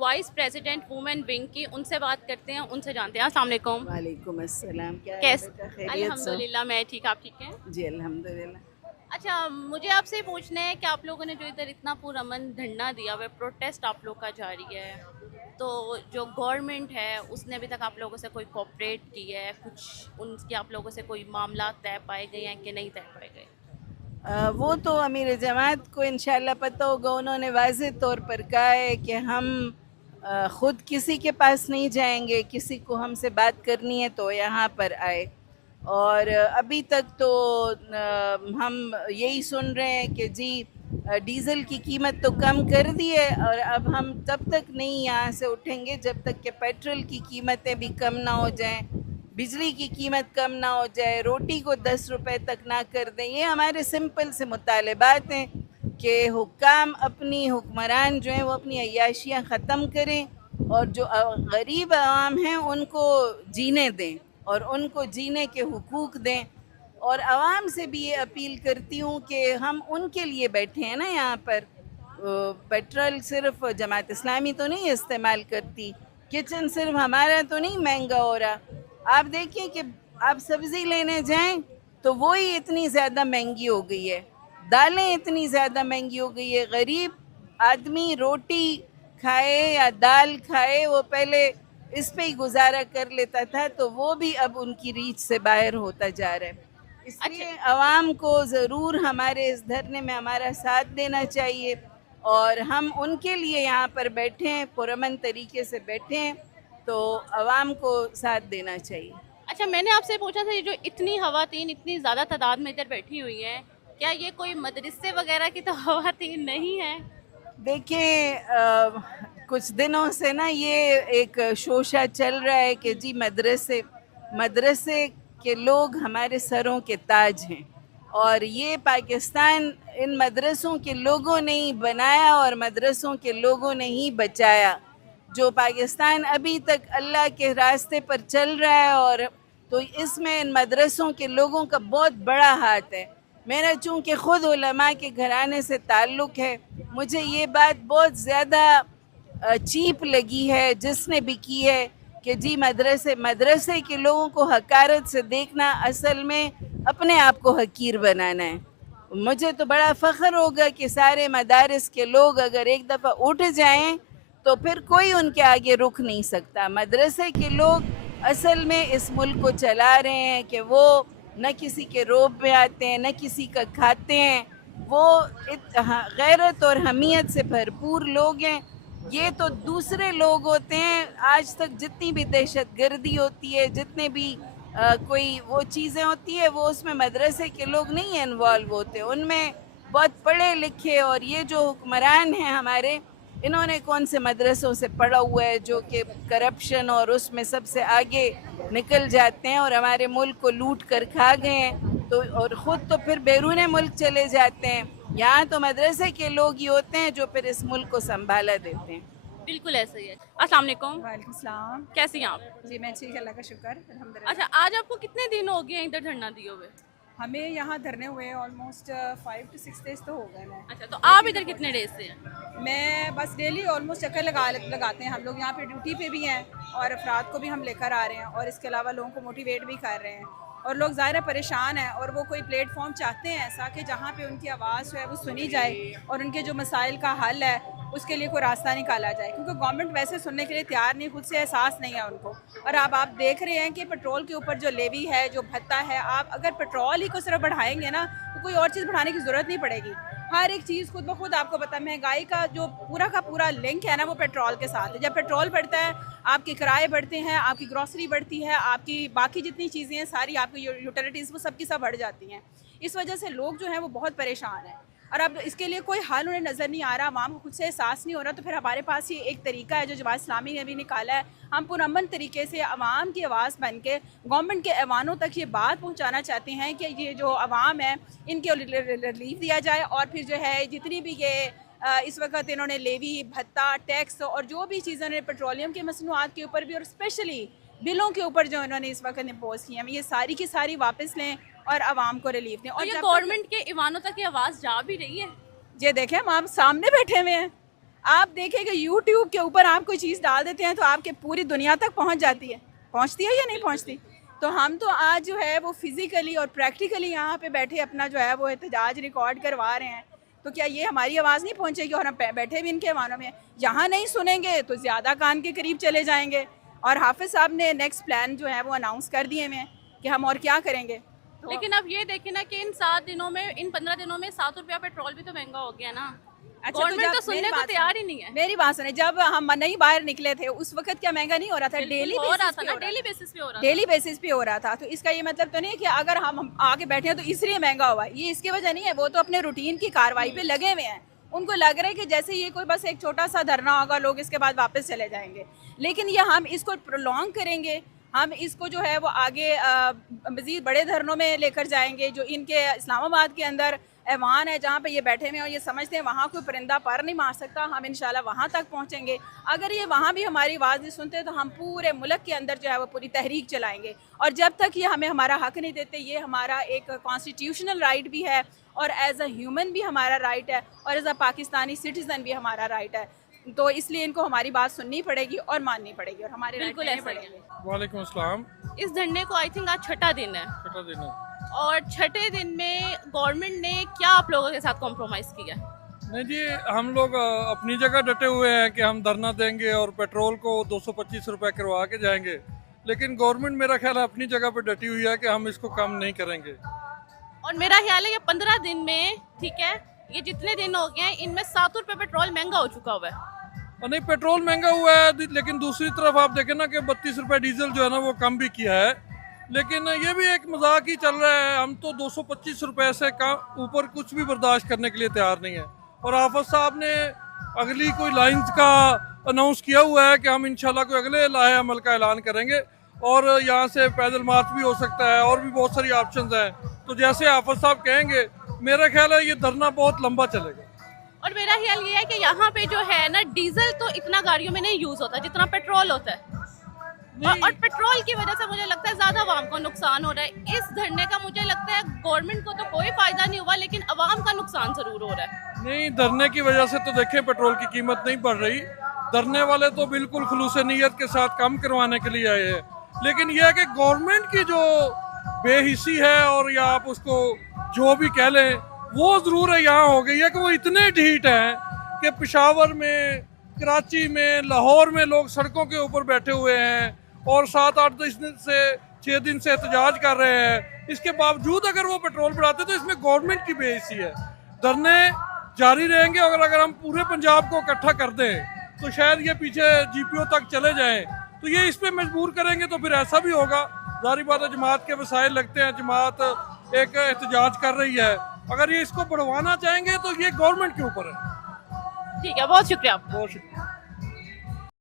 Vice president women wing की, उनसे बात करते हैं, उनसे जानते हैं। अस्सलाम वालेकुम। वालेकुम अस्सलाम। क्या है कैस बेटा, खैरियत से हो? अल्हम्दुलिल्लाह मैं ठीक, आप ठीक हैं? जी अल्हम्दुलिल्लाह। अच्छा, मुझे आपसे ये पूछना है कि आप लोगों ने जो इधर इतना पुरअमन धरना दिया हुआ है, प्रोटेस्ट आप लोग का जारी है, तो जो गवर्नमेंट है उसने अभी तक आप लोगों से कोई कोऑपरेट की है, कुछ उनके आप लोगों से कोई मामला तय पाए गए हैं कि नहीं तय पाए गए? वो तो अमीर जमात को इंशाल्लाह पता होगा। उन्होंने वाज़ेह तौर पर कहा है कि हम ख़ुद किसी के पास नहीं जाएंगे, किसी को हमसे बात करनी है तो यहाँ पर आए। और अभी तक तो हम यही सुन रहे हैं कि जी डीज़ल की कीमत तो कम कर दी है, और अब हम तब तक नहीं यहाँ से उठेंगे जब तक कि पेट्रोल की कीमतें भी कम ना हो जाएं, बिजली की कीमत कम ना हो जाए, रोटी को 10 रुपए तक ना कर दें। ये हमारे सिंपल से मुतालबात हैं कि हुक्काम अपनी हुक्मरान जो हैं वो अपनी अय्याशियाँ ख़त्म करें और जो गरीब आवाम हैं उनको जीने दें और उनको जीने के हुकूक दें। और आवाम से भी ये अपील करती हूँ कि हम उनके लिए बैठे हैं ना यहाँ पर। पेट्रोल सिर्फ जमात इस्लामी तो नहीं इस्तेमाल करती, किचन सिर्फ हमारा तो नहीं महंगा हो रहा। आप देखिए कि आप सब्ज़ी लेने जाएं तो वो ही इतनी ज़्यादा महंगी हो गई है, दालें इतनी ज़्यादा महंगी हो गई है। गरीब आदमी रोटी खाए या दाल खाए, वो पहले इस पे ही गुजारा कर लेता था, तो वो भी अब उनकी रीच से बाहर होता जा रहा है। अच्छा। इसलिए आवाम को ज़रूर हमारे इस धरने में हमारा साथ देना चाहिए, और हम उनके लिए यहाँ पर बैठे हैं, पुरअमन तरीके से बैठे हैं, तो आवाम को साथ देना चाहिए। अच्छा, मैंने आपसे पूछा था, ये जो इतनी ख़वातीन इतनी ज़्यादा तादाद में इधर बैठी हुई हैं, क्या ये कोई मदरसे वगैरह की तो ख़वातीन नहीं है? देखिए कुछ दिनों से ना ये एक शोशा चल रहा है कि जी मदरसे मदरसे के लोग हमारे सरों के ताज हैं, और ये पाकिस्तान इन मदरसों के लोगों ने ही बनाया और मदरसों के लोगों ने ही बचाया। जो पाकिस्तान अभी तक अल्लाह के रास्ते पर चल रहा है, और तो इसमें इन मदरसों के लोगों का बहुत बड़ा हाथ है। मेरा चूँकि ख़ुद उलमा के घराने से ताल्लुक़ है, मुझे ये बात बहुत ज़्यादा चीप लगी है जिसने भी की है कि जी मदरसे मदरसे के लोगों को हकारत से देखना असल में अपने आप को हकीर बनाना है। मुझे तो बड़ा फ़ख्र होगा कि सारे मदारिस के लोग अगर एक दफ़ा उठ जाएं तो फिर कोई उनके आगे रुक नहीं सकता। मदरसे के लोग असल में इस मुल्क को चला रहे हैं कि वो न किसी के रोब में आते हैं, न किसी का खाते हैं। वो गैरत और हमीयत से भरपूर लोग हैं। ये तो दूसरे लोग होते हैं। आज तक जितनी भी दहशत गर्दी होती है, जितने भी कोई वो चीज़ें होती है, वो उसमें मदरसे के लोग नहीं इन्वॉल्व होते। उनमें बहुत पढ़े लिखे और ये जो हुक्मरान हैं हमारे, इन्होंने कौन से मदरसों से पढ़ा हुआ है जो कि करप्शन और उसमें सबसे आगे निकल जाते हैं और हमारे मुल्क को लूट कर खा गए हैं, तो और ख़ुद तो फिर बैरून मुल्क चले जाते हैं। यहाँ तो मदरसे के लोग ही होते हैं जो फिर इस मुल्क को संभाला देते हैं। बिल्कुल ऐसा ही है। अस्सलाम वालेकुम। वालेकुम सलाम। कैसी हैं आप? जी मैं ठीक, अल्लाह का शुक्र अच्छा, अल्हम्दुलिल्लाह। आज आपको कितने दिन हो गए हैं इधर धरना दिए हुए? हमें यहाँ धरने हुए ऑलमोस्ट 5 to 6 डेज़ तो हो गए हैं। अच्छा, तो आप इधर कितने डेज से हैं? मैं बस डेली ऑलमोस्ट चक्कर लगाते हैं। हम लोग यहाँ पे ड्यूटी पे भी हैं और अफराद को भी हम लेकर आ रहे हैं और इसके अलावा लोगों को मोटिवेट भी कर रहे हैं। और लोग ज़ाहिर परेशान हैं और वो कोई प्लेटफॉर्म चाहते हैं ऐसा कि जहाँ पे उनकी आवाज़ जो है वो सुनी जाए और उनके जो मसाइल का हल है उसके लिए कोई रास्ता निकाला जाए, क्योंकि गवर्नमेंट वैसे सुनने के लिए तैयार नहीं, खुद से एहसास नहीं है उनको। और अब आप देख रहे हैं कि पेट्रोल के ऊपर जो लेवी है, जो भत्ता है, आप अगर पेट्रोल ही को सिर्फ बढ़ाएंगे ना तो कोई और चीज़ बढ़ाने की ज़रूरत नहीं पड़ेगी। हर एक चीज़ खुद ब खुद आपको पता है, महंगाई का जो पूरा का पूरा लिंक है ना वो पेट्रोल के साथ है। जब पेट्रोल बढ़ता है आपके किराए बढ़ते हैं, आपकी ग्रॉसरी बढ़ती है, आपकी बाकी जितनी चीज़ें हैं सारी आपकी यूटिलिटीज़ वो सब की सब बढ़ जाती हैं। इस वजह से लोग जो हैं वो बहुत परेशान हैं और अब इसके लिए कोई हल उन्हें नज़र नहीं आ रहा, आवाम को खुद से एहसास नहीं हो रहा। तो फिर हमारे पास ये एक तरीका है जो जमात इस्लामी ने भी निकाला है। हम पुरअमन तरीके से आवाम की आवाज़ बन के गवर्नमेंट के ऐवानों तक ये बात पहुंचाना चाहते हैं कि ये जो आवाम है इनके रिलीफ दिया जाए और फिर जो है जितनी भी ये इस वक्त इन्होंने लेवी, भत्ता, टैक्स और जो भी चीज़ें पेट्रोलियम के मसनूआत के ऊपर भी और स्पेशली बिलों के ऊपर जो इन्होंने इस वक्त इम्पोज किए हैं, ये सारी की सारी वापस लें और आवाम को रिलीफ दें। तो और ये जब गवर्नमेंट के ईवानों तक ये आवाज़ जा भी रही है? ये देखें हम आप सामने बैठे हुए हैं, आप देखेंगे यूट्यूब के ऊपर आप कोई चीज़ डाल देते हैं तो आपके पूरी दुनिया तक पहुंचती है या नहीं पहुंचती। तो हम तो आज जो है वो फिजिकली और प्रैक्टिकली यहाँ पे बैठे अपना जो है वो एहतजाज रिकॉर्ड करवा रहे हैं। तो क्या ये हमारी आवाज़ नहीं पहुंचेगी? और हम बैठे भी इनके मानों में, यहाँ नहीं सुनेंगे तो ज़्यादा कान के करीब चले जाएंगे। और हाफिज़ साहब ने नेक्स्ट प्लान जो है वो अनाउंस कर दिए हैं कि हम और क्या करेंगे। तो लेकिन अब ये देखिए ना कि इन 7 दिनों में, इन 15 दिनों में 7 रुपया पेट्रोल भी तो महंगा हो गया ना। अच्छा, गवर्नमेंट तो जब सुनने मेरी को बात तैयार ही नहीं है। मेरी बात सुने, जब हम नहीं बाहर निकले थे उस वक्त क्या महंगा नहीं हो रहा था? डेली हो रहा था ना, डेली बेसिस पे हो रहा था। डेली बेसिस पे हो रहा था। तो इसका ये मतलब तो नहीं है कि अगर हम आके बैठे हैं तो इसलिए महंगा हुआ है, ये इसकी वजह नहीं है। वो तो अपने रूटीन की कार्रवाई पे लगे हुए हैं। उनको लग रहा है कि जैसे ये कोई बस एक छोटा सा धरना होगा, लोग इसके बाद वापस चले जाएंगे। लेकिन ये हम इसको प्रोलॉन्ग करेंगे, हम इसको जो है वो आगे मज़ीद बड़े धरनों में लेकर जाएंगे। जो इनके इस्लामाबाद के अंदर ऐवान है जहाँ पे ये बैठे हुए हैं और ये समझते हैं वहाँ कोई परिंदा पर नहीं मार सकता, हम इंशाल्लाह वहाँ तक पहुँचेंगे। अगर ये वहाँ भी हमारी आवाज़ नहीं सुनते तो हम पूरे मुल्क के अंदर जो है वो पूरी तहरीक चलाएंगे। और जब तक ये हमें हमारा हक नहीं देते, ये हमारा एक कॉन्स्टिट्यूशनल राइट भी है और एज अ ह्यूमन भी हमारा राइट है और एज अ पाकिस्तानी सिटीज़न भी हमारा राइट है। तो इसलिए इनको हमारी बात सुननी पड़ेगी और माननी पड़ेगी और हमारे बिल्कुल राइट ऐसा ही पड़ेंगे। है। वालेकुम अस्सलाम। इस धरने को आई थिंक आज छठा दिन है, छठा दिन है। और छठे दिन में गवर्नमेंट ने क्या आप लोगों के साथ कॉम्प्रोमाइज़ किया? नहीं जी, हम लोग अपनी जगह डटे हुए हैं कि हम धरना देंगे और पेट्रोल को 225 रुपए करवा के जाएंगे। लेकिन गवर्नमेंट मेरा ख्याल है अपनी जगह पे डटी हुई है कि हम इसको कम नहीं करेंगे। और मेरा ख्याल है ये 15 दिन में, ठीक है, ये जितने दिन हो गए हैं इनमें 7 रुपये पेट्रोल महंगा हो चुका हुआ है। और नहीं, पेट्रोल महंगा हुआ है, लेकिन दूसरी तरफ आप देखें ना कि 32 रुपए डीजल जो है ना वो कम भी किया है। लेकिन ये भी एक मजाक ही चल रहा है। हम तो 225 रुपए से कम ऊपर कुछ भी बर्दाश्त करने के लिए तैयार नहीं है। और हाफिज साहब ने अगली कोई लाइन्स का अनाउंस किया हुआ है कि हम इंशाल्लाह कोई अगले लाहे अमल का ऐलान करेंगे और यहाँ से पैदल मार्च भी हो सकता है और भी बहुत सारी ऑप्शंस हैं। तो जैसे हाफिज साहब कहेंगे, मेरा ख्याल है ये धरना बहुत लंबा चलेगा। और मेरा ख्याल ये है कि यहाँ पे जो है ना, डीजल तो इतना गाड़ियों में नहीं यूज होता जितना पेट्रोल होता है। और पेट्रोल की वजह से मुझे लगता है ज्यादा आवाम को नुकसान हो रहा है। इस धरने का मुझे लगता है गवर्नमेंट को तो कोई फायदा नहीं हुआ, लेकिन आवाम का नुकसान जरूर हो रहा है। नहीं, धरने की वजह से तो देखें पेट्रोल की कीमत नहीं बढ़ रही। धरने वाले तो बिल्कुल खुलूस नीयत के साथ काम करवाने के लिए आए हैं। लेकिन यह है कि गवर्नमेंट की जो बेहिसी है, और या आप उसको जो भी कह लें, वो ज़रूर है यहाँ हो गई है कि वो इतने ढीठ हैं कि पेशावर में, कराची में, लाहौर में लोग सड़कों के ऊपर बैठे हुए हैं और 7-8 दिन से 6 दिन से एहतजाज कर रहे हैं। इसके बावजूद अगर वो पेट्रोल बढ़ाते तो इसमें गवर्नमेंट की बेइज्जती है। धरने जारी रहेंगे। अगर हम पूरे पंजाब को इकट्ठा कर दें तो शायद ये पीछे GPO तक चले जाएं। तो ये इस पे मजबूर करेंगे तो फिर ऐसा भी होगा। जारी बात है, जमात के वसाइल लगते हैं, जमात एक एहतजाज कर रही है। अगर ये इसको बढ़वाना चाहेंगे तो ये गवर्नमेंट के ऊपर है। ठीक है, बहुत शुक्रिया आपका। बहुत शुक्रिया।